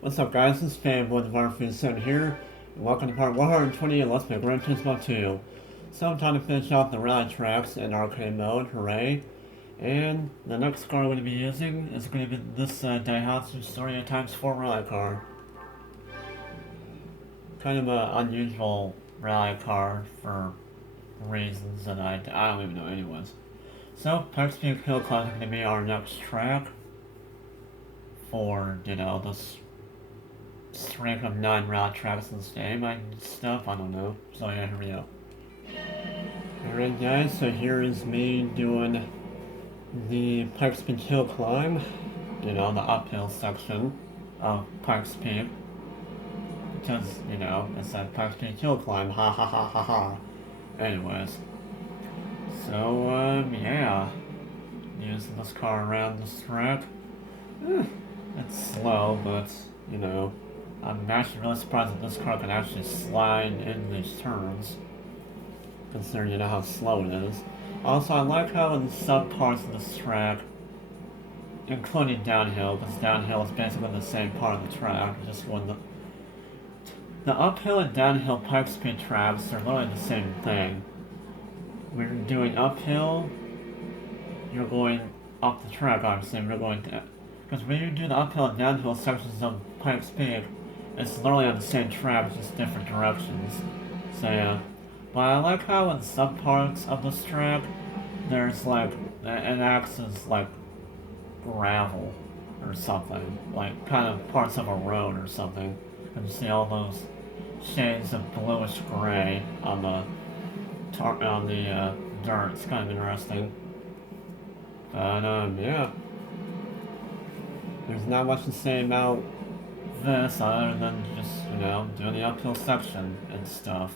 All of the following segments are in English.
What's up guys, this is Fanboy the Waterfield7 here, and welcome to part 120 of Let's Play Gran Turismo 2. So I'm trying to finish off the rally tracks in arcade mode, hooray. And the next car I'm going to be using is going to be this Daihatsu Storia x4 rally car. Kind of an unusual rally car for reasons that I don't even know anyways. So, Pikes Peak Hill Climb is going to be our next track for, this string of 9 route tracks in this game and stuff, I don't know. So yeah, here we go. Alright guys, so here is me doing the Pikes Peak Hill Climb. The uphill section of Pikes Peak. Because, it's that Pikes Peak Hill Climb, ha ha ha ha ha. Anyways. So, yeah. Using this car around this track. It's slow, but, I'm actually really surprised that this car can actually slide in these turns, considering how slow it is. Also, I like how in some parts of this track, including downhill, because downhill is basically the same part of the track, just when the uphill and downhill Pikes Peak tracks are literally the same thing. When you're doing uphill, you're going up the track, obviously, we're going to... Because when you do the uphill and downhill sections of Pikes Peak, it's literally on the same track, just different directions. So yeah. But I like how in some parts of this track, there's like, it acts as like gravel or something. Like kind of parts of a road or something. And you see all those shades of bluish gray on the dirt. It's kind of interesting. But yeah. There's not much to say about this other than just, doing the uphill section and stuff.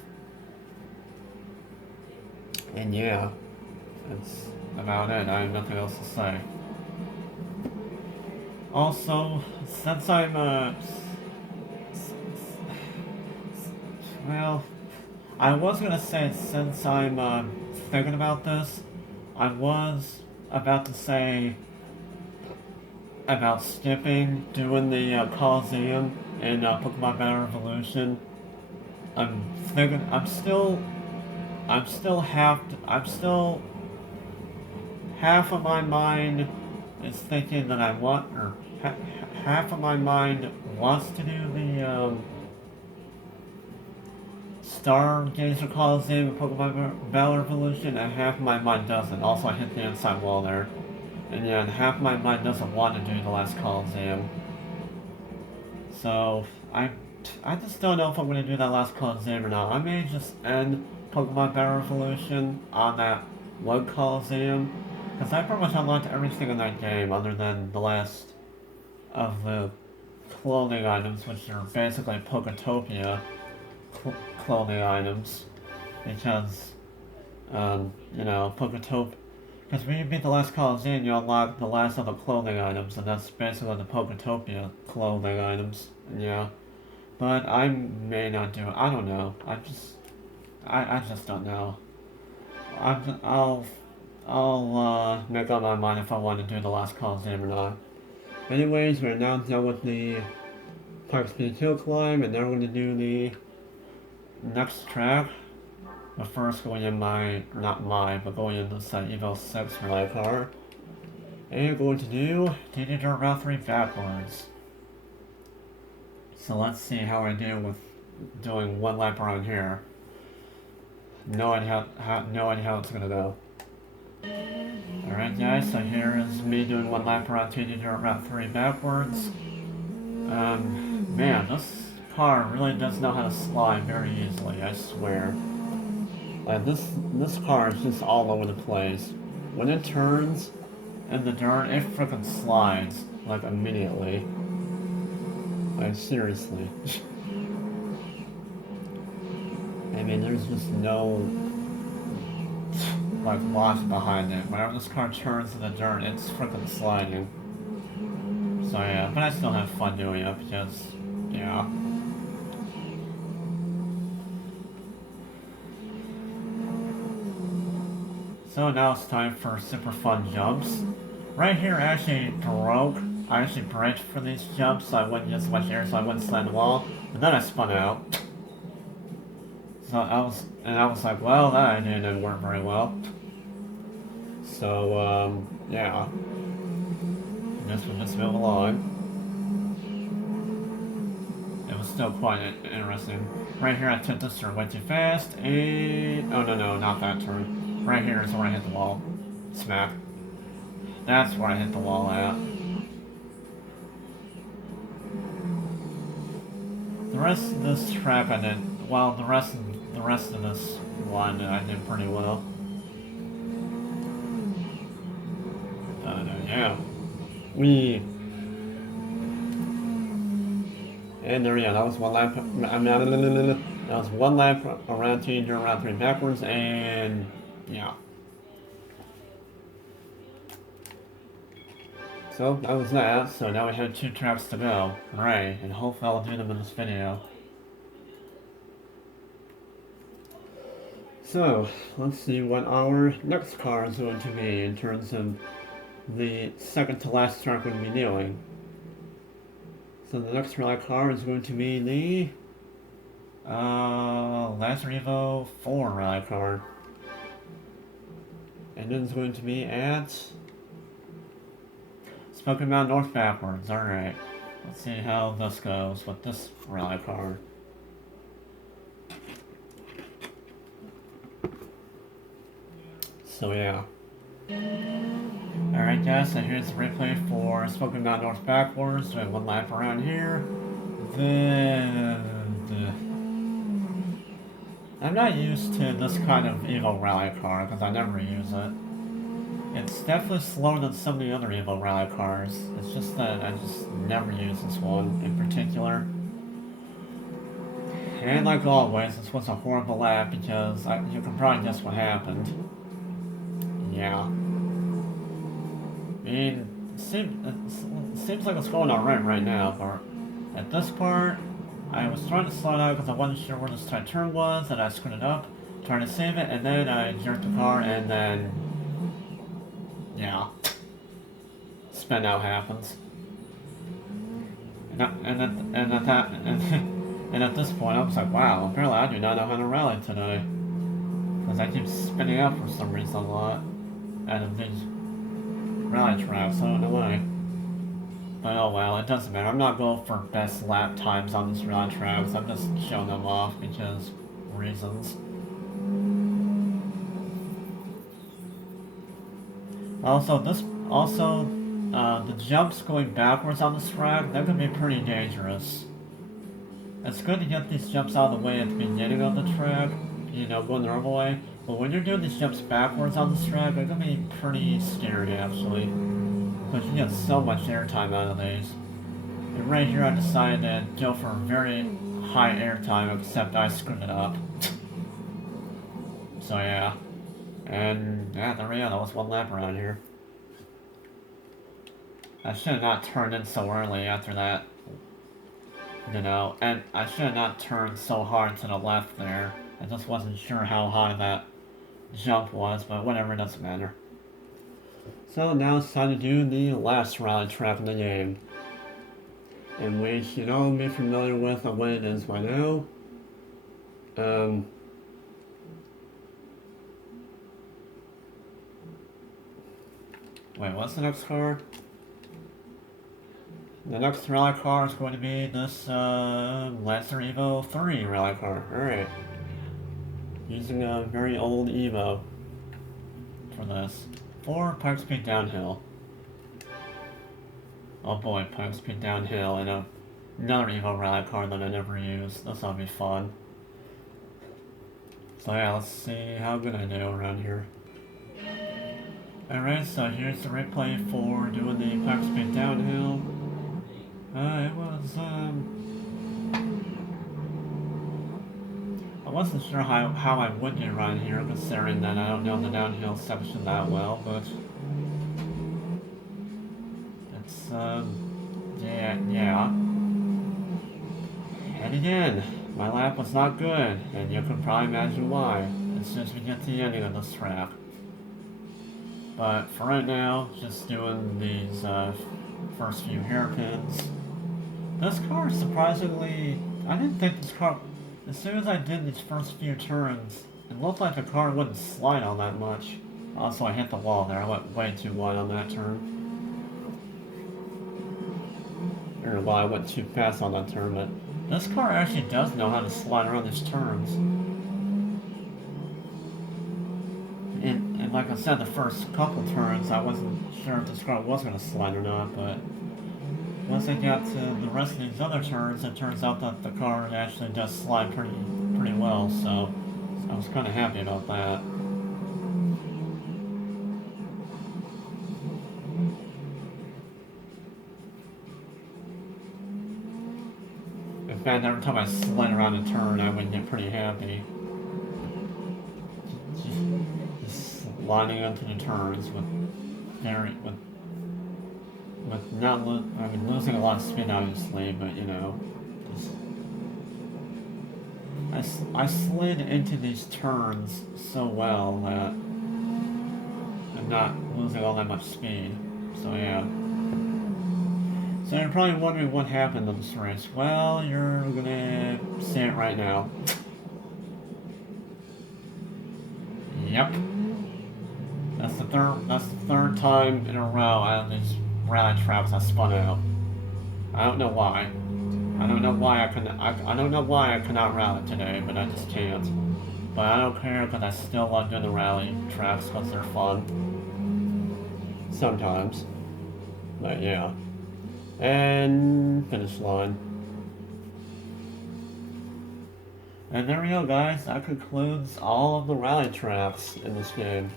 And yeah, that's about it. I have nothing else to say. Also, since I'm, well, I was gonna say since I'm, thinking about this, I was about to say about skipping doing the Coliseum in Pokemon Battle Revolution. I'm thinking, half of my mind is thinking that I want, or half of my mind wants to do the Stargazer Coliseum in Pokemon Battle Revolution, and half of my mind doesn't. Also, I hit the inside wall there. And yeah, half my mind doesn't want to do the last Coliseum. So, I just don't know if I'm going to do that last Coliseum or not. I may just end Pokemon Battle Revolution on that one Coliseum. Because I pretty much unlocked everything in that game other than the last of the clothing items, which are basically Poketopia clothing items. Because, Poketopia... Because when you beat the last Coliseum, you unlock the last of the clothing items, and that's basically the Poketopia clothing items, yeah. But I may not do it, I don't know, I just don't know. I'll make up my mind if I want to do the last Coliseum or not. Anyways, we're now done with the Pikes Peak Hill Climb, and now we're going to do the next track. But first going in but going in this Evo 6 rally car. And going to do Dirt Route 3 backwards. So let's see how I do with doing one lap around here. No idea how it's gonna go. Alright guys, so here is me doing one lap around Dirt Route 3 backwards. Man, this car really does know how to slide very easily, I swear. Like, this car is just all over the place. When it turns in the dirt, it frickin' slides, like, immediately. Like, seriously. I mean, there's just no, like, logic behind it. Whenever this car turns in the dirt, it's frickin' sliding. So yeah, but I still have fun doing it because, yeah. So now it's time for super fun jumps. Right here actually broke I actually braked for these jumps so I wouldn't get so much air so I wouldn't slam the wall. And then I spun out. So I was like, well, that idea didn't work very well. So, yeah. I guess we'll just move along. It was still quite interesting. Right here I took this turn way too fast, and... oh no, not that turn. Right here is where I hit the wall. Smack. That's where I hit the wall at. The rest of this track I did... well, the rest of this one I did pretty well. Yeah. And there we go, that was one lap, that was one lap around 2, during round 3 backwards, and yeah. So that was that, so now we have 2 tracks to go. Hooray, and hopefully I'll do them in this video. So, let's see what our next car is going to be in terms of the second to last track we're going to be doing. So the next rally car is going to be the Last Revo 4 rally car. And then it's going to be at Smoky Mountain North backwards. Alright. Let's see how this goes with this rally car. So yeah. Alright guys, so here's the replay for Smoky Mountain North backwards. We have one lap around here. I'm not used to this kind of Evo rally car because I never use it. It's definitely slower than some of the other Evo rally cars. It's just that I just never use this one in particular. And like always, this was a horrible lap because you can probably guess what happened. Yeah. I mean, it seems like it's going alright right now, but at this part, I was trying to slow down because I wasn't sure where this tight turn was, and I screwed it up, trying to save it, and then I jerked the car, and then, yeah, spin out happens. And at this point, I was like, wow, apparently I do not know how to rally today, because I keep spinning out for some reason a lot out of these rally tracks. I don't know why. But oh well, it doesn't matter. I'm not going for best lap times on these rally tracks. I'm just showing them off because reasons. Also, the jumps going backwards on this track, that could be pretty dangerous. It's good to get these jumps out of the way at the beginning of the track, you know, going the normal way. But when you're doing these jumps backwards on this track, it can be pretty scary, actually. Because you get so much airtime out of these. And right here I decided to go for a very high airtime, except I screwed it up. So yeah. And yeah, there we go, that was one lap around here. I should have not turned in so early after that. You know, and I should have not turned so hard to the left there. I just wasn't sure how high that jump was, but whatever, it doesn't matter. So now it's time to do the last rally track in the game. And we should all be familiar with what it is by now. Wait, what's the next car? The next rally car is going to be this Lancer Evo 3 rally car. Alright. Using a very old Evo for this. For Pikes Peak Downhill. Oh boy, Pikes Peak Downhill and another Evo rally car that I never used. This will be fun. So yeah, let's see how good I do around here. Alright, so here's the replay for doing the Pikes Peak Downhill. It was, I wasn't sure how I would get around here, considering that I don't know the downhill section that well, but it's, yeah. And again, my lap was not good, and you can probably imagine why, as soon as we get to the ending of this track. But for right now, just doing these, first few hairpins. This car, surprisingly, I didn't think this car, as soon as I did these first few turns, it looked like the car wouldn't slide all that much. Also, I hit the wall there. I went way too wide on that turn. Or, well, I went too fast on that turn, but this car actually does know how to slide around these turns. And like I said, the first couple turns, I wasn't sure if this car was going to slide or not, but once I got to the rest of these other turns, it turns out that the car actually does slide pretty well, so I was kind of happy about that. In fact, every time I slid around a turn, I would get pretty happy. Just sliding into the turns with not losing a lot of speed, obviously, but you know, just I slid into these turns so well that I'm not losing all that much speed. So yeah. So you're probably wondering what happened in this race. Well, you're gonna see it right now. Yep. That's the third time in a row out of these rally traps I spun out. I don't know why. I don't know why I cannot rally today, but I just can't. But I don't care because I still love doing the rally traps because they're fun. Sometimes. But yeah. And finish line. And there we go, guys. That concludes all of the rally traps in this game.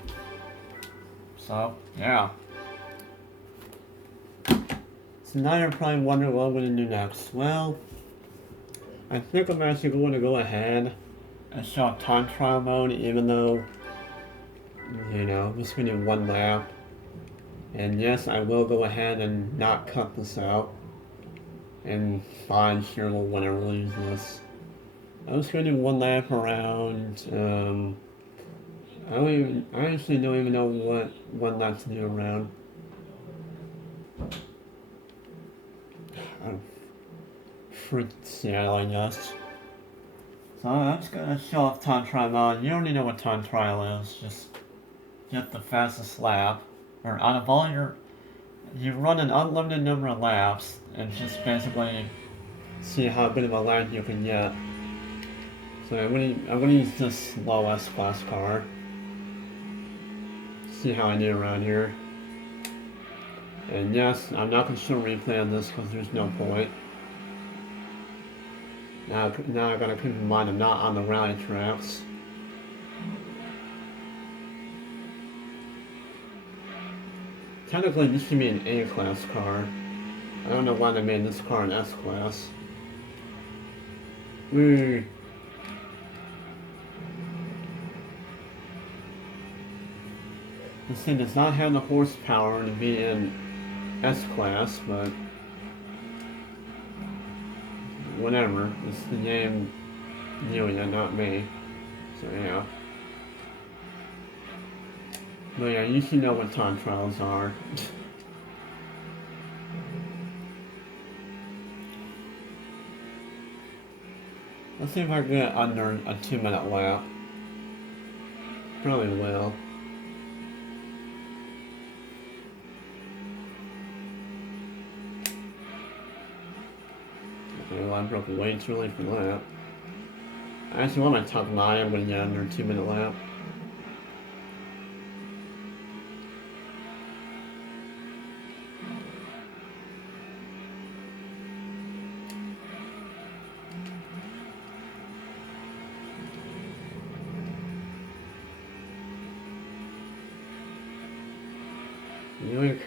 So, yeah. So now you're probably wondering what I'm going to do next. Well, I think I'm actually going to go ahead and show up time trial mode, even though, you know, I'm just going to do one lap. And yes, I will go ahead and not cut this out. And fine, sure, we'll whatever, we'll use this. I was going to do one lap around, I actually don't even know what one lap to do around. For Seattle, I guess. So I'm just gonna show off time trial mode. You already know what time trial is. Just get the fastest lap, or out of all you run an unlimited number of laps, and just basically see how good of a lap you can get. So I'm gonna use this low S-Class car. See how I do around here. And yes, I'm not gonna show replay on this because there's no point. Now I gotta keep in mind I'm not on the rally tracks. Technically, this should be an A-Class car. I don't know why they made this car an S-Class. This thing does not have the horsepower to be in S-Class, but whatever. It's the game doing it, not me. So yeah. But yeah, you should know what time trials are. Let's see if I can get under a 2-minute lap. Probably will. Okay, well I broke way too early for that. Actually, what am I talking about? I am going to get under a 2-minute lap. Yoink,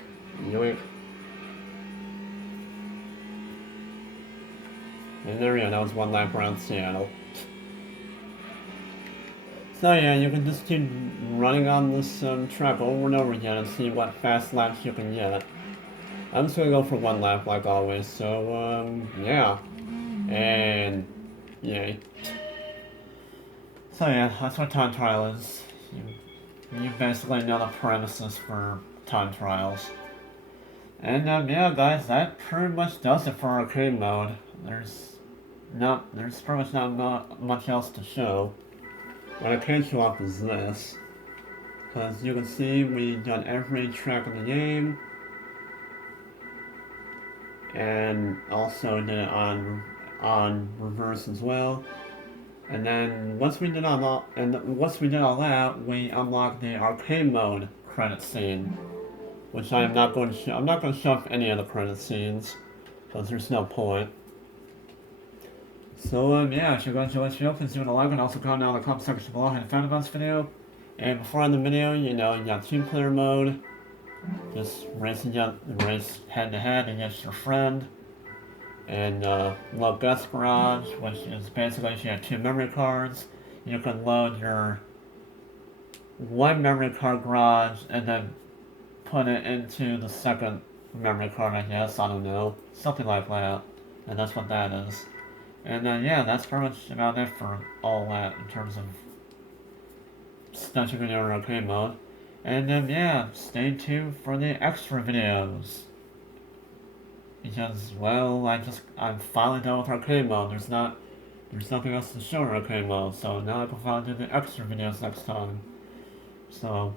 yoink. And there we go, that was one lap around Seattle. So yeah, you can just keep running on this track over and over again and see what fast laps you can get. I'm just gonna go for one lap like always, so yeah. And yay. So yeah, that's what time trial is. You basically know the premises for time trials. And yeah, guys, that pretty much does it for arcade mode. There's pretty much not much else to show. What I can show off is this. Because you can see we've done every track in the game. And also did it on reverse as well. And then once we did all that, we unlocked the arcade mode credit scene, which I'm not going to show off any of the credit scenes, because there's no point. So yeah, if you guys enjoyed this video, please do like and also comment down in the comment section below how you found about this video. And before I end the video, you got 2-player mode, just race head to head against your friend. And load Best Garage, which is basically if you have 2 memory cards, you can load your 1 memory card garage and then put it into the second memory card, I guess, I don't know, something like that. And that's what that is. And then yeah, that's pretty much about it for all that in terms of stuff you can do in arcade mode. And then yeah, stay tuned for the extra videos. Because, well, I'm finally done with arcade mode. There's nothing else to show in arcade mode, so now I can finally do the extra videos next time. So,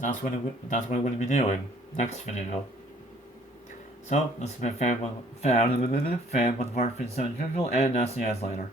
that's what I'm going to be doing next video. So, this has been Fan with Murphy, so usual, and I'll see you guys later.